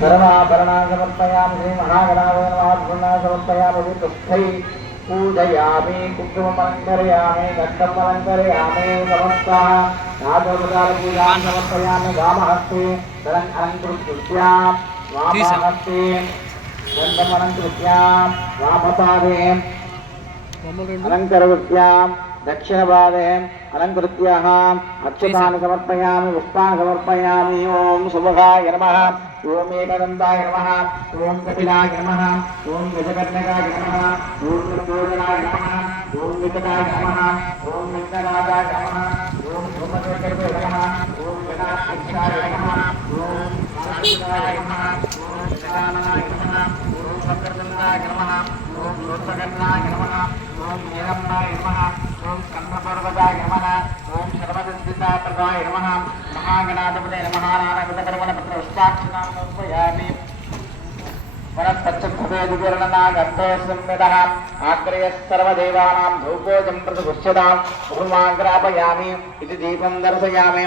सर्वाभरणानि समर्पयामि श्री महागणाय नमः समर्पयामि पुष्पै पूजयामि कुङ्कुममलङ्करयामि गन्धमलङ्करयामि समस्ताः राजोपचारपूजां समर्पयामि वामहस्ते अलङ्कृत्यां वामहस्ते गन्धमलङ्कृत्यां वामपादे अलङ्करवृत्यां दक्षिणपादे अलङ्कृत्याः अक्षतानि समर्पयामि पुष्पाणि समर्पयामि ओं शुभगाय नमः ओं एकदन्ताय नमः ओं कपिलाय नमः ओं गजकर्णकाय नमः ओं दुर्योधनाय नमः ओं विकटाय नमः ओं विघ्ननाथाय नमः ओं धूमकेतवे नमः ओं गणाध्यक्षाय नमः ओं वासुदेवाय नमः ओं गजाननाय नमः ओं वक्रतुण्डाय नमः ओं लोककर्णाय नमः ओं नीलम्बाय नमः ओं स्कन्दपर्वताय नमः ओं सर्वसिद्धिदाप्रदाय नमः महागणाधिपते नमः नारायणपत्रपुष्पाक्षतां समर्पयामि वनस्तच्छब्दवेदिकीर्णनागन्धोऽस्मिन्नतः आग्रयः सर्वदेवानां धूपोजं प्रतिपुष्यतां बहुमाग्रापयामि इति दीपं दर्शयामि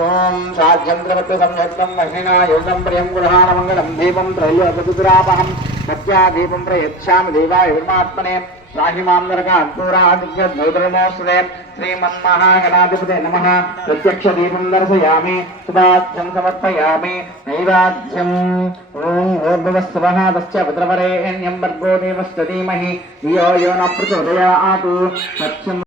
ॐ साध्यन्त्रवत्संयुक्तं दक्षिणा योगं प्रियं गुणानमङ्गलं दीपं त्रयोदशदुरापहं सत्या दीपं प्रयच्छामि देवाय परमात्मने राहिमां नरकात्पूरादिग्यद्भूतनमोऽस्तुते श्रीमन्महागणाधिपते नमः प्रत्यक्षदीपं दर्शयामि सुभाज्यं समर्पयामि नैवेद्यम् ॐ भूर्भुवस्सुवः तस्य पितृवरेण्यं भर्गो देवस्य धीमहि धियो यो न प्रचोदयात् सत्यं